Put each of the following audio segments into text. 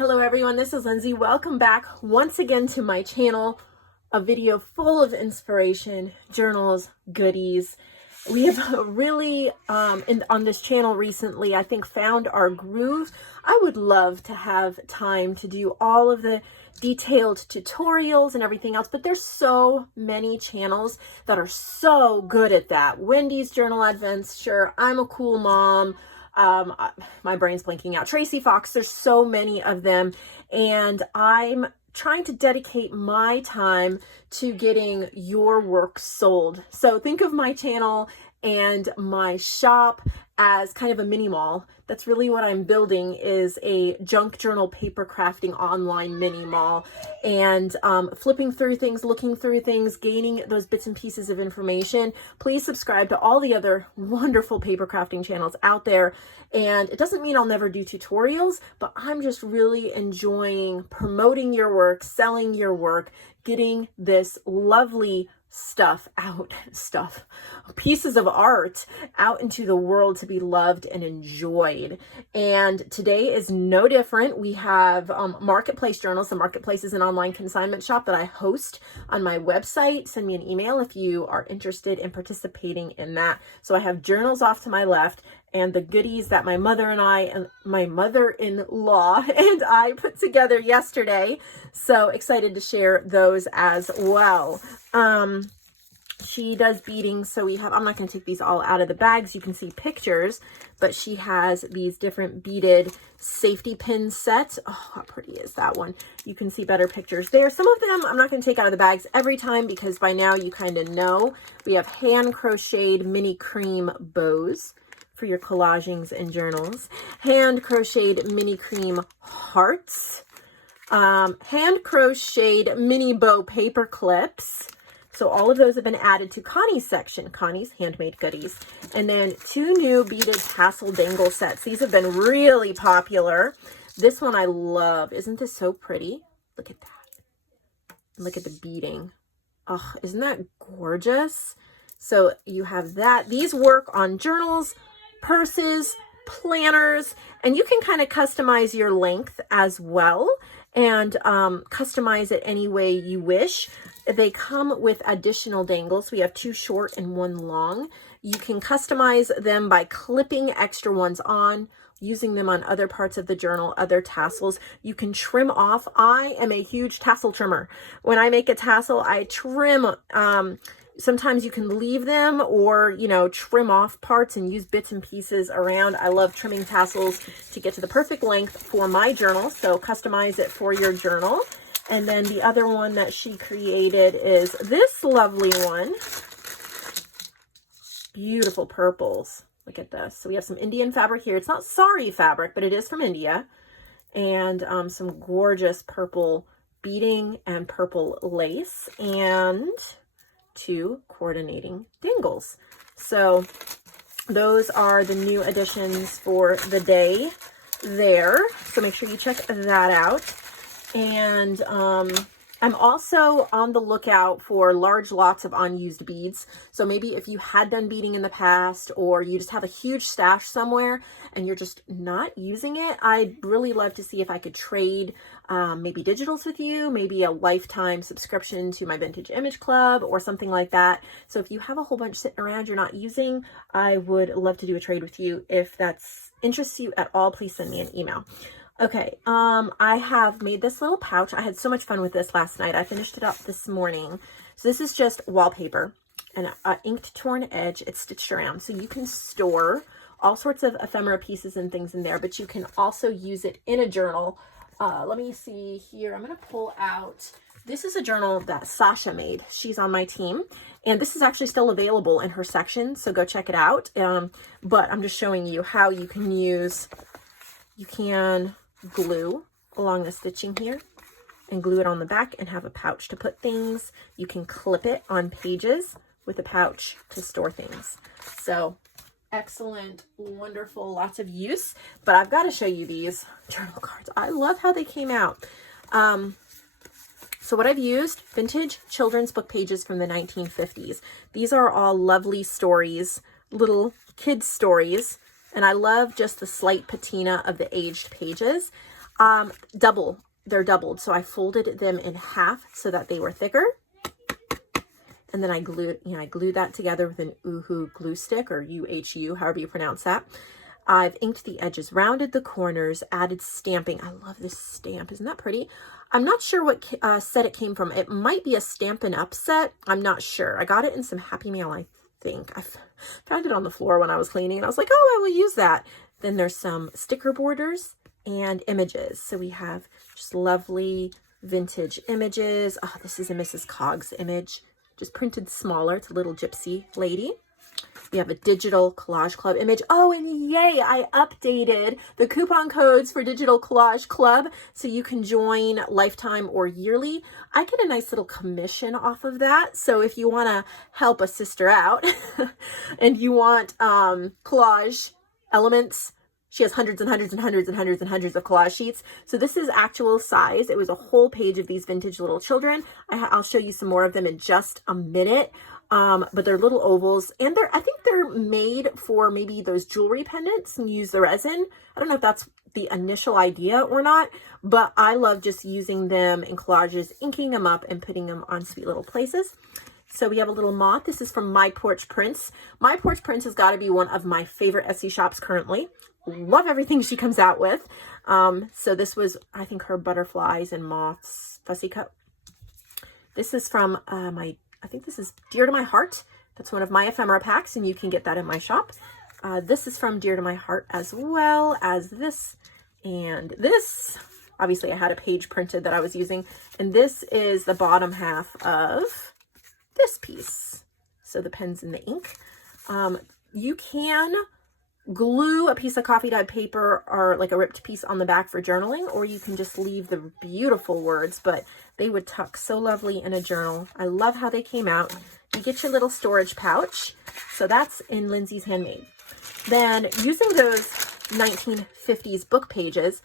Hello everyone, this is Lindsay. Welcome back once again to my channel, a video full of inspiration, journals, goodies. We have really, on this channel recently, I think found our groove. I would love to have time to do all of the detailed tutorials and everything else, but there's so many channels that are so good at that. Wendy's Journal Advents, sure, I'm a Cool Mom. My brain's blinking out. Tracy Fox, there's so many of them, and I'm trying to dedicate my time to getting your work sold. So think of my channel and my shop as kind of a mini mall. That's really what I'm building, is a junk journal paper crafting online mini mall, and flipping through things, looking through things, gaining those bits and pieces of information. Please subscribe to all the other wonderful paper crafting channels out there. And it doesn't mean I'll never do tutorials, but I'm just really enjoying promoting your work, selling your work, getting this lovely pieces of art out into the world to be loved and enjoyed. And today is no different. We have Marketplace journals. The Marketplace is an online consignment shop that I host on my website. Send me an email if you are interested in participating in that. So I have journals off to my left, and the goodies that my mother-in-law and I put together yesterday. So excited to share those as well. She does beading, so I'm not going to take these all out of the bags. You can see pictures, but she has these different beaded safety pin sets. Oh, how pretty is that one? You can see better pictures there. Some of them I'm not going to take out of the bags every time, because by now you kind of know. We have hand crocheted mini cream bows for your collagings and journals, hand crocheted mini cream hearts, hand crocheted mini bow paper clips. So all of those have been added to Connie's section, Connie's handmade goodies. And then 2 new beaded tassel dangle sets. These have been really popular. This one I love. Isn't this so pretty? Look at that. Look at the beading. Oh, isn't that gorgeous? So you have that. These work on journals, purses, planners, and you can kind of customize your length as well, and customize it any way you wish. They come with additional dangles. We have 2 short and 1 long. You can customize them by clipping extra ones on, using them on other parts of the journal, other tassels. You can trim off. I am a huge tassel trimmer. When I make a tassel, I trim. Sometimes you can leave them, or, trim off parts and use bits and pieces around. I love trimming tassels to get to the perfect length for my journal. So customize it for your journal. And then the other one that she created is this lovely one. Beautiful purples. Look at this. So we have some Indian fabric here. It's not sari fabric, but it is from India. And some gorgeous purple beading and purple lace, and 2 coordinating dangles. So those are the new additions for the day there. So make sure you check that out. And I'm also on the lookout for large lots of unused beads. So maybe if you had done beading in the past, or you just have a huge stash somewhere and you're just not using it, I'd really love to see if I could trade maybe digitals with you, maybe a lifetime subscription to my Vintage Image Club or something like that. So if you have a whole bunch sitting around you're not using, I would love to do a trade with you. If that's interests you at all, please send me an email. Okay, I have made this little pouch. I had so much fun with this last night. I finished it up this morning. So this is just wallpaper and an inked torn edge. It's stitched around. So you can store all sorts of ephemera pieces and things in there, but you can also use it in a journal. Let me see here. I'm going to pull out. This is a journal that Sasha made. She's on my team. And this is actually still available in her section, so go check it out. But I'm just showing you how you can glue along the stitching here and glue it on the back and have a pouch to put things. You can clip it on pages with a pouch to store things. So excellent, wonderful, lots of use. But I've got to show you these journal cards. I love how they came out. So what I've used, vintage children's book pages from the 1950s. These are all lovely stories, little kids stories, and I love just the slight patina of the aged pages. They're doubled. So I folded them in half so that they were thicker. And then I glued that together with an Uhu glue stick, or UHU, however you pronounce that. I've inked the edges, rounded the corners, added stamping. I love this stamp. Isn't that pretty? I'm not sure what set it came from. It might be a Stampin' Up set. I'm not sure. I got it in some Happy Mail, I think. I found it on the floor when I was cleaning, and I was like, oh, I will use that. Then there's some sticker borders and images. So we have just lovely vintage images. Oh, this is a Mrs. Coggs image, just printed smaller. It's a little gypsy lady. We have a digital Collage Club image. Oh, and yay, I updated the coupon codes for Digital Collage Club so you can join lifetime or yearly. I get a nice little commission off of that. So if you want to help a sister out and you want collage elements, she has hundreds and hundreds and hundreds and hundreds and hundreds of collage sheets. So this is actual size. It was a whole page of these vintage little children. I'll show you some more of them in just a minute. But they're little ovals, and I think they're made for maybe those jewelry pendants and use the resin. I don't know if that's the initial idea or not, but I love just using them in collages, inking them up and putting them on sweet little places. So we have a little moth. This is from My Porch Prints. My Porch Prints has got to be one of my favorite Etsy shops currently. Love everything she comes out with. So this was, I think, her butterflies and moths fussy cut. This is from I think this is Dear to My Heart. That's one of my ephemera packs, and you can get that in my shop. This is from Dear to My Heart, as well as this and this. Obviously, I had a page printed that I was using, and this is the bottom half of this piece. So the pens and the ink. You can glue a piece of coffee dyed paper or like a ripped piece on the back for journaling, or you can just leave the beautiful words, but they would tuck so lovely in a journal. I love how they came out. You get your little storage pouch. So that's in Lindsay's Handmade. Then using those 1950s book pages,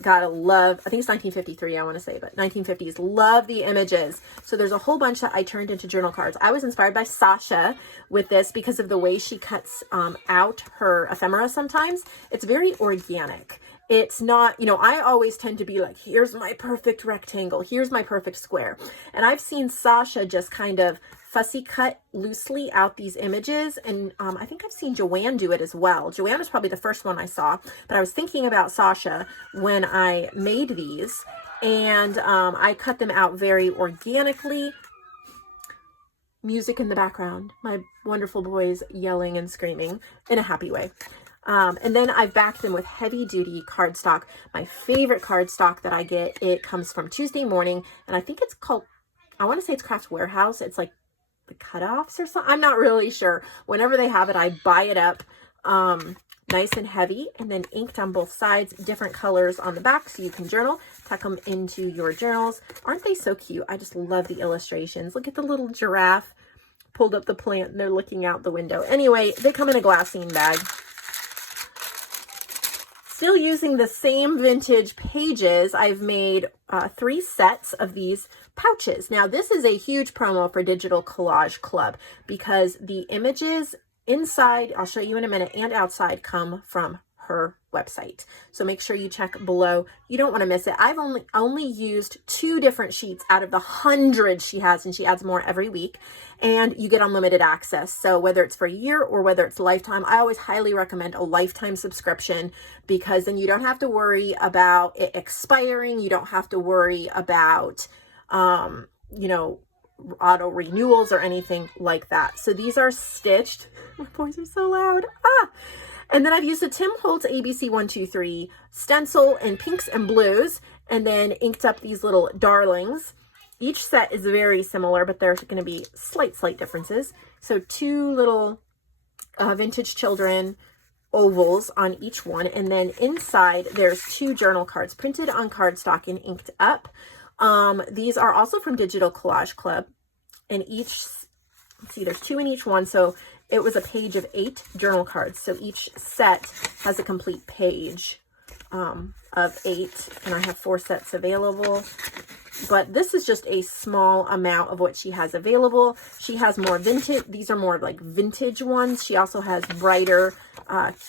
gotta love, I think it's 1953, I want to say, but 1950s, love the images. So there's a whole bunch that I turned into journal cards. I was inspired by Sasha with this because of the way she cuts out her ephemera sometimes. It's very organic. It's not, I always tend to be like, here's my perfect rectangle, here's my perfect square. And I've seen Sasha just kind of fussy cut loosely out these images. And I think I've seen JoAnn do it as well. JoAnn was probably the first one I saw, but I was thinking about Sasha when I made these, and I cut them out very organically. Music in the background, my wonderful boys yelling and screaming in a happy way. And then I've backed them with heavy duty cardstock. My favorite cardstock that I get, it comes from Tuesday Morning, and I think it's called, I want to say it's Craft Warehouse. It's like the cutoffs or something. I'm not really sure. Whenever they have it, I buy it up, nice and heavy, and then inked on both sides, different colors on the back so you can journal, tuck them into your journals. Aren't they so cute? I just love the illustrations. Look at the little giraffe pulled up the plant and they're looking out the window. Anyway, they come in a glassine bag. Still using the same vintage pages, I've made 3 sets of these pouches. Now, this is a huge promo for Digital Collage Club because the images inside, I'll show you in a minute, and outside come from her website. So make sure you check below. You don't want to miss it. I've only used 2 different sheets out of the hundreds she has, and she adds more every week, and you get unlimited access. So whether it's for a year or whether it's lifetime, I always highly recommend a lifetime subscription, because then you don't have to worry about it expiring. You don't have to worry about, auto renewals or anything like that. So these are stitched. My boys are so loud. And then I've used a Tim Holtz ABC 123 stencil in pinks and blues, and then inked up these little darlings. Each set is very similar, but there's going to be slight differences. So 2 little vintage children ovals on each one. And then inside there's 2 journal cards printed on cardstock and inked up. These are also from Digital Collage Club, and each, let's see, there's 2 in each one. So it was a page of 8 journal cards. So each set has a complete page of 8, and I have 4 sets available. but this is just a small amount of what she has available. She has more vintage. These are more like vintage ones. She also has brighter,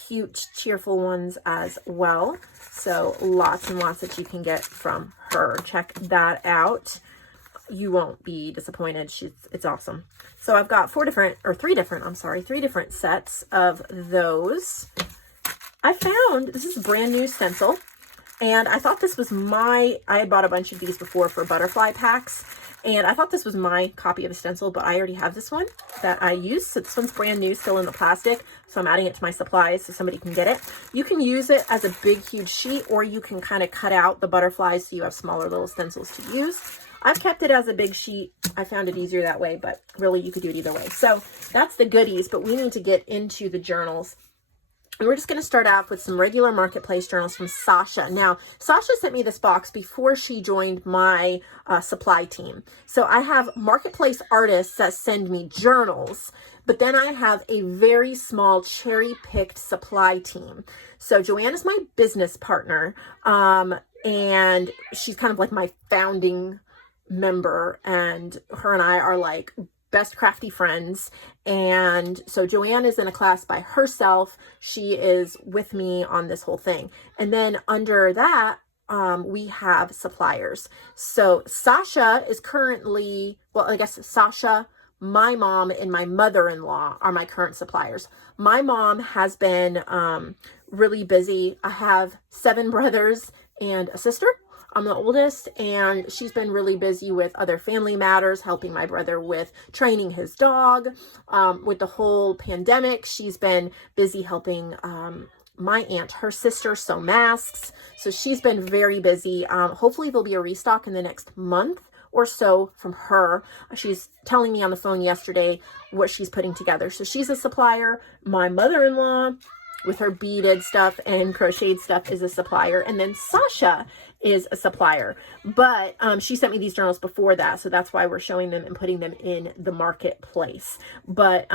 cute, cheerful ones as well. So lots and lots that you can get from her. Check that out. You won't be disappointed. It's awesome. So I've got three different sets of those. I found, this is a brand new stencil, and I thought this was I had bought a bunch of these before for butterfly packs, and I thought this was my copy of the stencil, but I already have this one that I use. So this one's brand new, still in the plastic. So I'm adding it to my supplies so somebody can get it. You can use it as a big, huge sheet, or you can kind of cut out the butterflies so you have smaller little stencils to use. I've kept it as a big sheet. I found it easier that way, but really you could do it either way. So that's the goodies, but we need to get into the journals. And we're just going to start off with some regular Marketplace journals from Sasha. Now, Sasha sent me this box before she joined my supply team. So I have Marketplace artists that send me journals, but then I have a very small cherry-picked supply team. So JoAnn is my business partner, and she's kind of like my founding member, and her and I are like best crafty friends. And so JoAnn is in a class by herself. She is with me on this whole thing. And then under that, we have suppliers. So Sasha is currently, well, I guess Sasha, my mom, and my mother-in-law are my current suppliers. My mom has been really busy. I have 7 brothers and a sister. I'm the oldest, and she's been really busy with other family matters, helping my brother with training his dog. With the whole pandemic, she's been busy helping my aunt, her sister, sew masks. So she's been very busy. Hopefully there'll be a restock in the next month or so from her. She's telling me on the phone yesterday what she's putting together. So she's a supplier. My mother-in-law, with her beaded stuff and crocheted stuff, is a supplier. And then Sasha is a supplier, but she sent me these journals before that, so that's why we're showing them and putting them in the Marketplace. But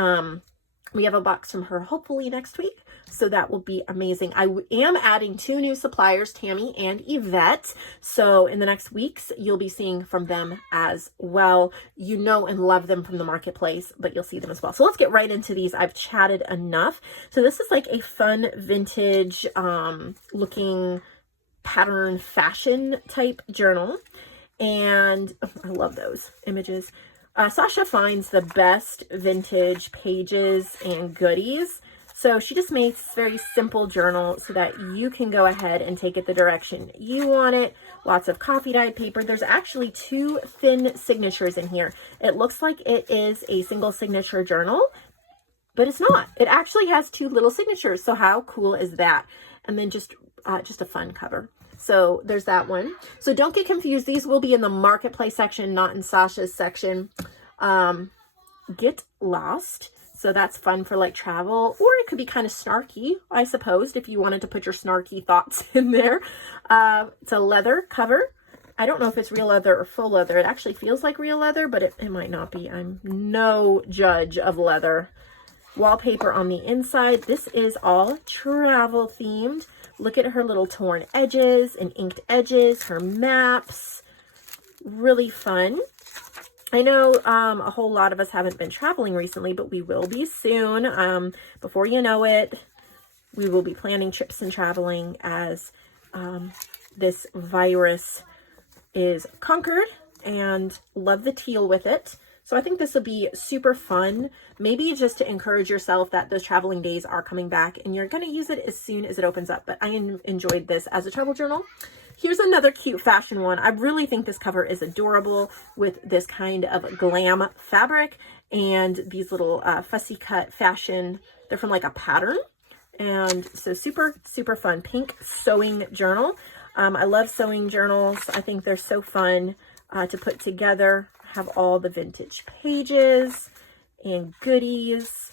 we have a box from her hopefully next week, so that will be amazing. I am adding 2 new suppliers, Tammy and Yvette, so in the next weeks you'll be seeing from them as well. You know and love them from the Marketplace, but you'll see them as well. So let's get right into these. I've chatted enough. So this is like a fun vintage looking pattern fashion type journal, and I love those images. Sasha finds the best vintage pages and goodies, so she just makes this very simple journal so that you can go ahead and take it the direction you want it. Lots of coffee dyed paper. There's actually 2 thin signatures in here. It looks like it is a single signature journal, but it's not. It actually has 2 little signatures, so how cool is that? And then just a fun cover. So there's that one. So don't get confused. These will be in the Marketplace section, not in Sasha's section. Get lost. So that's fun for like travel, or it could be kind of snarky, I suppose, if you wanted to put your snarky thoughts in there. It's a leather cover. I don't know if it's real leather or faux leather. It actually feels like real leather, but it might not be. I'm no judge of leather. Wallpaper on the inside. This is all travel themed. Look at her little torn edges and inked edges, her maps. Really fun. I know a whole lot of us haven't been traveling recently, but we will be soon. Before you know it, we will be planning trips and traveling as this virus is conquered, and love the teal with it. So I think this will be super fun, maybe just to encourage yourself that those traveling days are coming back and you're going to use it as soon as it opens up. But I enjoyed this as a travel journal. Here's another cute fashion one. I really think this cover is adorable with this kind of glam fabric and these little fussy cut fashion. They're from like a pattern. And so super, super fun. Pink sewing journal. I love sewing journals. I think they're so fun to put together. Have all the vintage pages and goodies,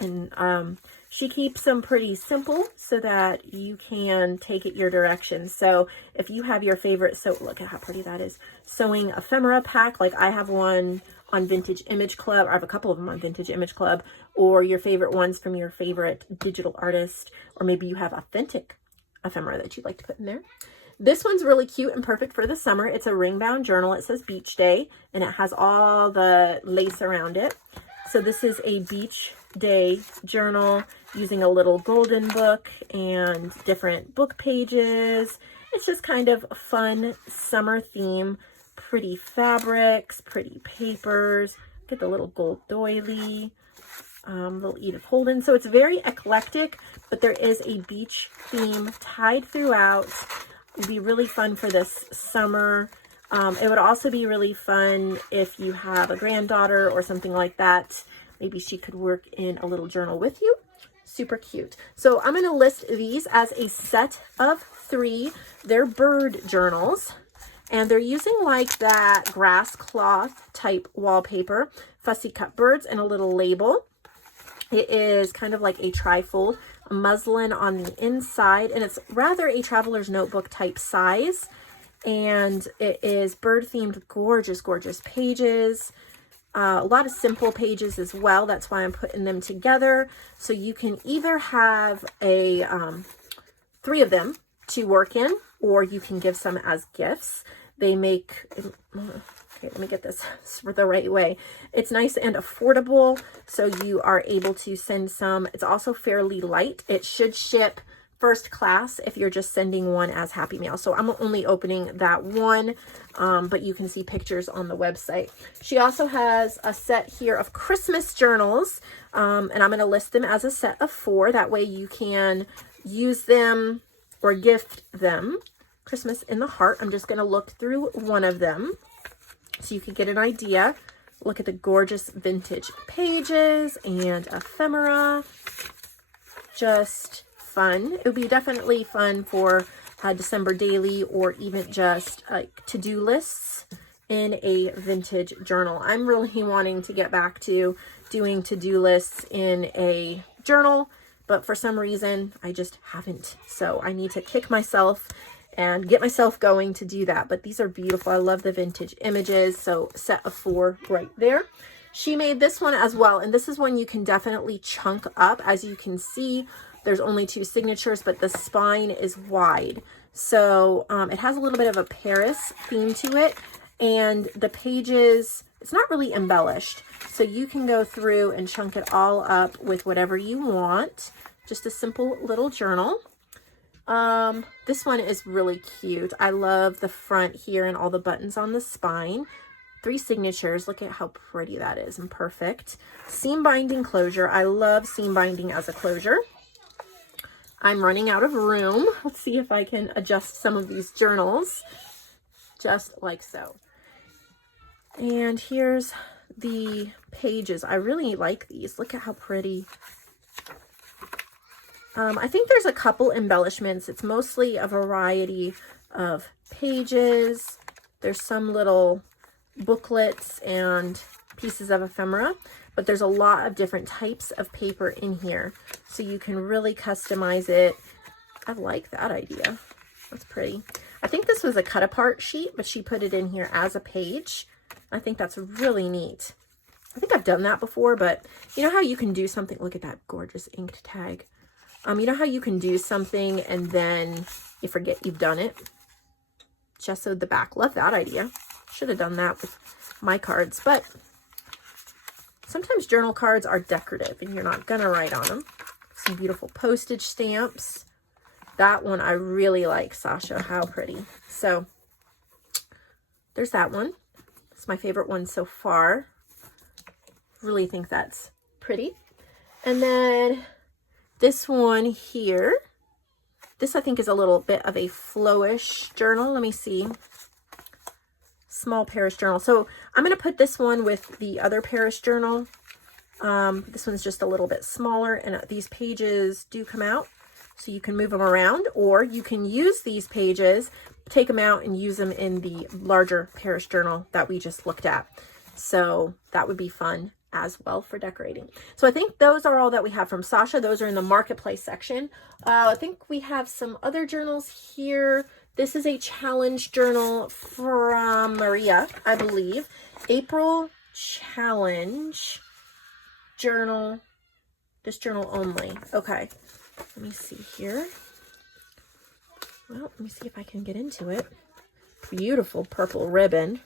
and she keeps them pretty simple so that you can take it your direction. So if you have your favorite, so look at how pretty that is, sewing ephemera pack, like I have one on Vintage Image Club, I have a couple of them on Vintage Image Club, or your favorite ones from your favorite digital artist, or maybe you have authentic ephemera that you'd like to put in there. This one's really cute and perfect for the summer. It's a ring bound journal. It says beach day and it has all the lace around it. So this is a beach day journal using a little golden book and different book pages. It's just kind of a fun summer theme. Pretty fabrics, pretty papers. Get the little gold doily, little Edith Holden. So it's very eclectic, but there is a beach theme tied throughout. It would be really fun for this summer. It would also be really fun if you have a granddaughter or something like that. Maybe she could work in a little journal with you. Super cute. So I'm going to list these as a set of 3. They're bird journals. And they're using like that grass cloth type wallpaper, fussy cut birds, and a little label. It is kind of like a trifold, muslin on the inside, and it's rather a traveler's notebook type size. And it is bird themed, gorgeous, gorgeous pages. A lot of simple pages as well. That's why I'm putting them together. So you can either have a 3 of them to work in, or you can give some as gifts. They make, okay, let me get this the right way. It's nice and affordable, so you are able to send some. It's also fairly light. It should ship first class if you're just sending one as Happy Mail. So I'm only opening that one, but you can see pictures on the website. She also has a set here of Christmas journals, and I'm going to list them as a set of 4. That way you can use them or gift them. Christmas in the Heart. I'm just going to look through one of them so you can get an idea. Look at the gorgeous vintage pages and ephemera. Just fun. It would be definitely fun for December daily, or even just like to-do lists in a vintage journal. I'm really wanting to get back to doing to-do lists in a journal, but for some reason I just haven't. So I need to kick myself and get myself going to do that. But these are beautiful. I love the vintage images. So set of 4 right there. She made this one as well, and this is one you can definitely chunk up. As you can see, there's only 2 signatures, but the spine is wide. So it has a little bit of a Paris theme to it, and the pages, it's not really embellished. So you can go through and chunk it all up with whatever you want. Just a simple little journal. This one is really cute. I love the front here and all the buttons on the spine. 3 signatures. Look at how pretty that is and perfect. Seam binding closure. I love seam binding as a closure. I'm running out of room. Let's see if I can adjust some of these journals just like so. And here's the pages. I really like these. Look at how pretty. I think there's a couple embellishments. It's mostly a variety of pages. There's some little booklets and pieces of ephemera, but there's a lot of different types of paper in here. So you can really customize it. I like that idea. That's pretty. I think this was a cut apart sheet, but she put it in here as a page. I think that's really neat. I think I've done that before, but you know how you can do something? Look at that gorgeous inked tag. You know how you can do something and then you forget you've done it? Gessoed the back. Love that idea. Should have done that with my cards, but sometimes journal cards are decorative and you're not going to write on them. Some beautiful postage stamps. That one I really like, Sasha. How pretty. So there's that one. It's my favorite one so far. Really think that's pretty. And then this one here, this I think is a little bit of a flowish journal. Let me see. Small Paris journal. So I'm going to put this one with the other Paris journal. This one's just a little bit smaller, and these pages do come out, so you can move them around, or you can use these pages, take them out and use them in the larger Paris journal that we just looked at. So that would be fun as well for decorating. So I think those are all that we have from Sasha. Those are in the marketplace section. I think we have some other journals here. This is a challenge journal from Maria, I believe. April challenge journal. This journal only. Okay. Let me see here. Well, let me see if I can get into it. Beautiful purple ribbon.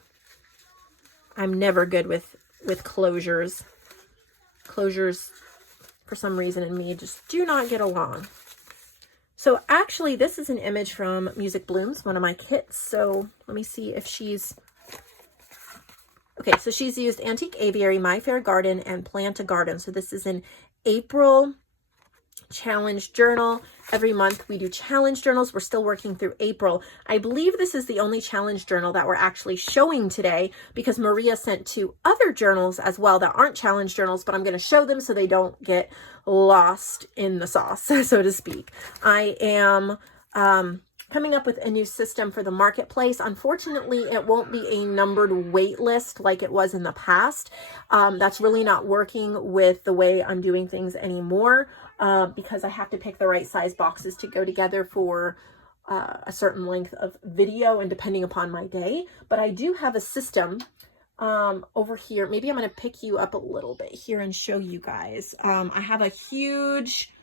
I'm never good with closures. Closures, for some reason in me, just do not get along. So actually, this is an image from Music Blooms, one of my kits. So let me see if she's... Okay, so she's used Antique Aviary, My Fair Garden, and Plant a Garden. So this is an April challenge journal. Every month we do challenge journals. We're still working through April. I believe this is the only challenge journal that we're actually showing today, because Maria sent 2 other journals as well that aren't challenge journals, but I'm going to show them so they don't get lost in the sauce, so to speak. I am coming up with a new system for the marketplace. Unfortunately, it won't be a numbered wait list like it was in the past. That's really not working with the way I'm doing things anymore, because I have to pick the right size boxes to go together for a certain length of video and depending upon my day. But I do have a system over here. Maybe I'm going to pick you up a little bit here and show you guys. I have a huge,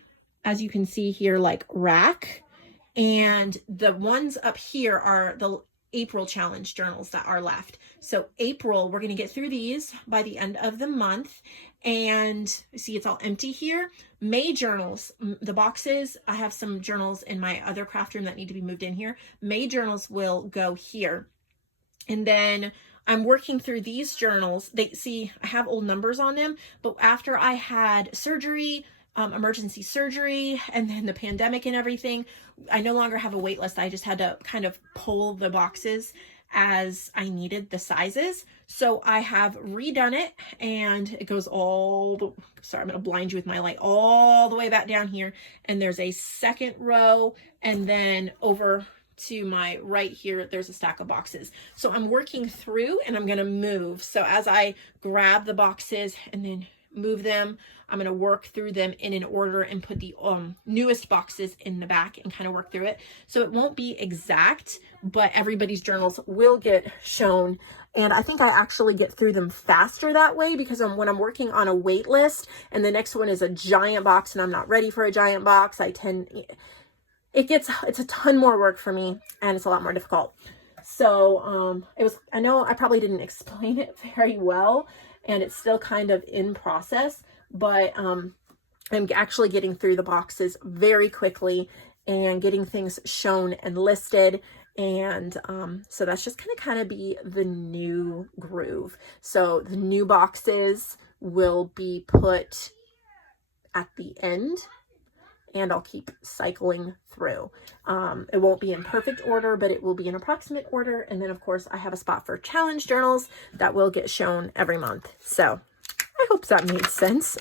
as you can see here, like rack. And the ones up here are the April challenge journals that are left. So April, we're going to get through these by the end of the month. And see, it's all empty here. May journals, the boxes, I have some journals in my other craft room that need to be moved in here. May journals will go here. And then I'm working through these journals. I have old numbers on them, but after I had surgery, emergency surgery, and then the pandemic and everything, I no longer have a wait list. I just had to kind of pull the boxes as I needed the sizes. So I have redone it, and it goes sorry, I'm going to blind you with my light, all the way back down here. And there's a second row, and then over to my right here, there's a stack of boxes. So I'm working through, and I'm going to move. So as I grab the boxes and then move them, I'm going to work through them in an order and put the newest boxes in the back and kind of work through it. So it won't be exact, but everybody's journals will get shown. And I think I actually get through them faster that way, because when I'm working on a wait list and the next one is a giant box and I'm not ready for a giant box, it's a ton more work for me, and it's a lot more difficult. So I know I probably didn't explain it very well, and it's still kind of in process, but I'm actually getting through the boxes very quickly and getting things shown and listed. And so that's just going to kind of be the new groove. So the new boxes will be put at the end, and I'll keep cycling through. It won't be in perfect order, but it will be in approximate order. And then of course I have a spot for challenge journals that will get shown every month. So I hope that made sense.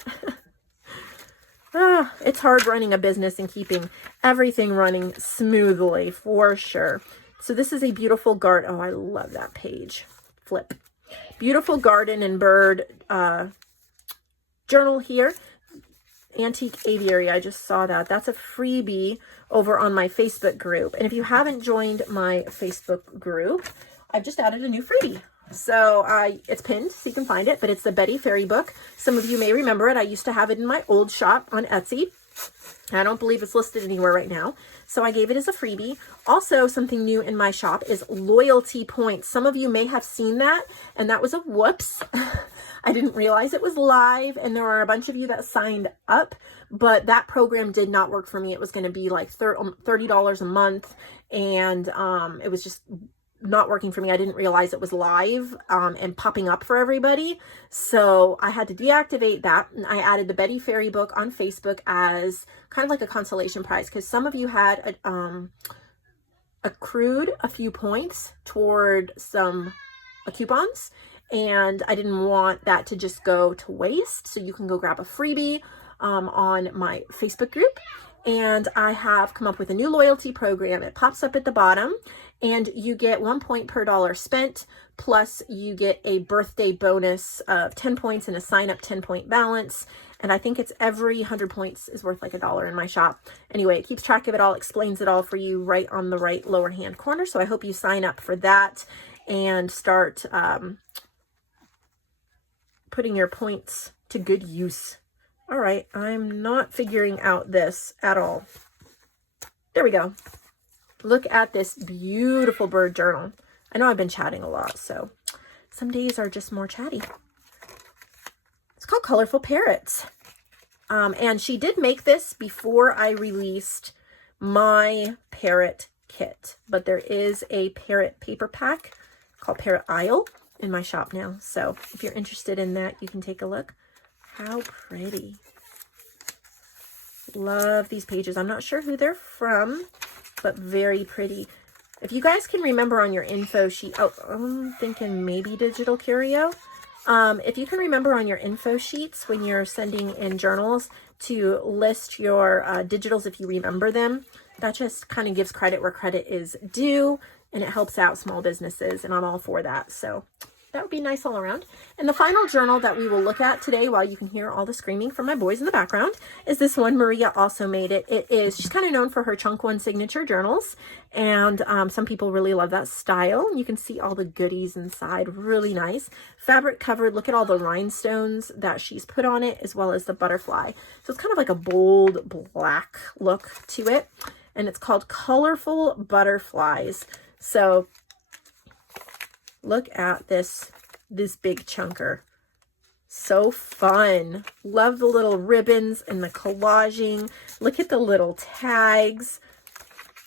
It's hard running a business and keeping everything running smoothly, for sure. So this is a beautiful garden. Oh, I love that page. Flip. Beautiful garden and bird journal here. Antique Aviary, I just saw that. That's a freebie over on my Facebook group. And if you haven't joined my Facebook group, I've just added a new freebie. So it's pinned so you can find it, but it's the Betty Fairy book. Some of you may remember it. I used to have it in my old shop on Etsy. I don't believe it's listed anywhere right now. So I gave it as a freebie. Also, something new in my shop is loyalty points. Some of you may have seen that, and that was a whoops. I didn't realize it was live, and there were a bunch of you that signed up, but that program did not work for me. It was going to be like $30 a month, and it was just not working for me. I didn't realize it was live and popping up for everybody. So I had to deactivate that. And I added the Betty Fairy book on Facebook as kind of like a consolation prize, because some of you had accrued a few points toward some coupons, and I didn't want that to just go to waste. So you can go grab a freebie on my Facebook group. And I have come up with a new loyalty program. It pops up at the bottom, and you get 1 point per dollar spent, plus you get a birthday bonus of 10 points and a sign up 10-point balance. And I think it's every 100 points is worth like $1 in my shop. Anyway, it keeps track of it all, explains it all for you right on the right lower hand corner. So I hope you sign up for that and start putting your points to good use. All right, I'm not figuring out this at all. There we go. Look at this beautiful bird journal. I know I've been chatting a lot, so some days are just more chatty. It's called Colorful Parrots. And she did make this before I released my parrot kit, but there is a parrot paper pack called Parrot Isle in my shop now. So if you're interested in that, you can take a look. How pretty. Love these pages. I'm not sure who they're from, but very pretty. If you guys can remember on your info sheet, oh, I'm thinking maybe Digital Curio. If you can remember on your info sheets when you're sending in journals to list your digitals if you remember them, that just kind of gives credit where credit is due, and it helps out small businesses, and I'm all for that. So that would be nice all around. And the final journal that we will look at today, while you can hear all the screaming from my boys in the background, is this one. Maria also made it. She's kind of known for her Chunk One signature journals, and some people really love that style. You can see all the goodies inside, really nice. Fabric covered, look at all the rhinestones that she's put on it, as well as the butterfly. So it's kind of like a bold black look to it, and it's called Colorful Butterflies. So look at this big chunker. So fun. Love the little ribbons and the collaging. Look at the little tags.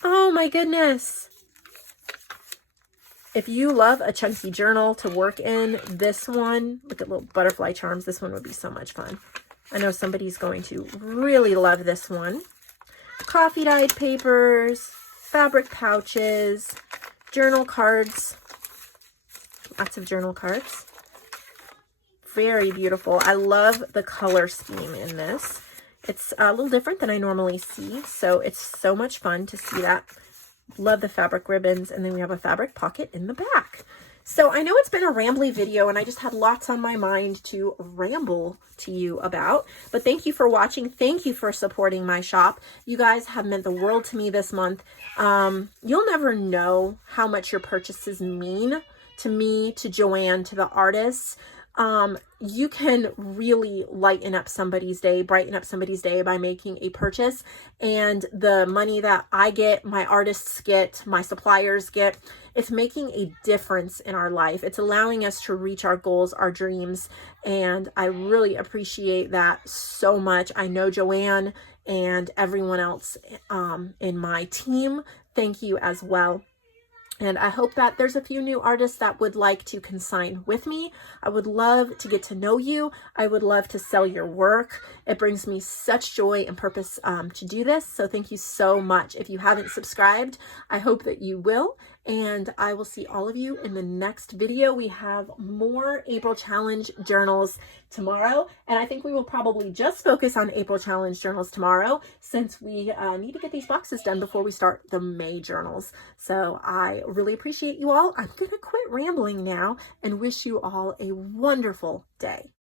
Oh my goodness. If you love a chunky journal to work in, this one, look at little butterfly charms. This one would be so much fun. I know somebody's going to really love this one. Coffee dyed papers, fabric pouches, journal cards. Lots of journal cards. Very beautiful. I love the color scheme in this. It's a little different than I normally see, so it's so much fun to see that. Love the fabric ribbons, and then we have a fabric pocket in the back. So I know it's been a rambly video, and I just had lots on my mind to ramble to you about, but thank you for watching. Thank you for supporting my shop. You guys have meant the world to me this month. You'll never know how much your purchases mean to me, to JoAnn, to the artists. You can really lighten up somebody's day, brighten up somebody's day by making a purchase. And the money that I get, my artists get, my suppliers get, it's making a difference in our life. It's allowing us to reach our goals, our dreams. And I really appreciate that so much. I know JoAnn and everyone else in my team, thank you as well. And I hope that there's a few new artists that would like to consign with me. I would love to get to know you. I would love to sell your work. It brings me such joy and purpose to do this. So thank you so much. If you haven't subscribed, I hope that you will. And I will see all of you in the next video. We have more April Challenge journals tomorrow. And I think we will probably just focus on April Challenge journals tomorrow, since we need to get these boxes done before we start the May journals. So I really appreciate you all. I'm going to quit rambling now and wish you all a wonderful day.